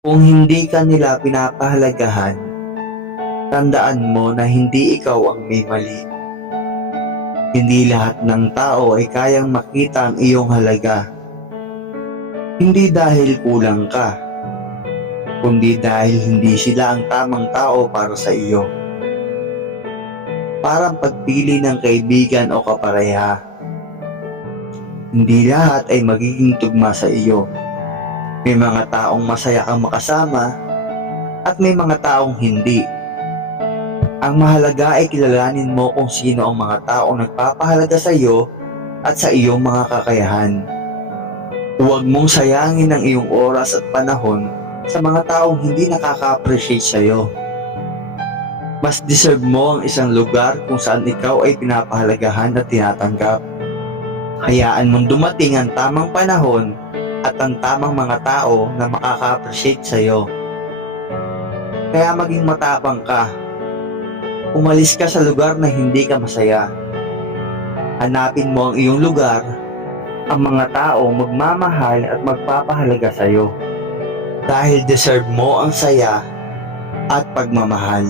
Kung hindi ka nila pinapahalagahan, tandaan mo na hindi ikaw ang may mali. Hindi lahat ng tao ay kayang makita ang iyong halaga. Hindi dahil kulang ka, kundi dahil hindi sila ang tamang tao para sa iyo. Parang pagpili ng kaibigan o kapareha. Hindi lahat ay magiging tugma sa iyo. May mga taong masaya kang makasama at may mga taong hindi. Ang mahalaga ay kilalanin mo kung sino ang mga taong nagpapahalaga sa iyo at sa iyong mga kakayahan. Huwag mong sayangin ang iyong oras at panahon sa mga taong hindi nakaka-appreciate sa iyo. Mas deserve mo ang isang lugar kung saan ikaw ay pinapahalagahan at tinatanggap. Hayaan mong dumating ang tamang panahon at ang tamang mga tao na makaka-appreciate sa iyo. Kaya maging matapang ka. Umalis ka sa lugar na hindi ka masaya. Hanapin mo ang iyong lugar, ang mga tao magmamahal at magpapahalaga sa iyo. Dahil deserve mo ang saya at pagmamahal.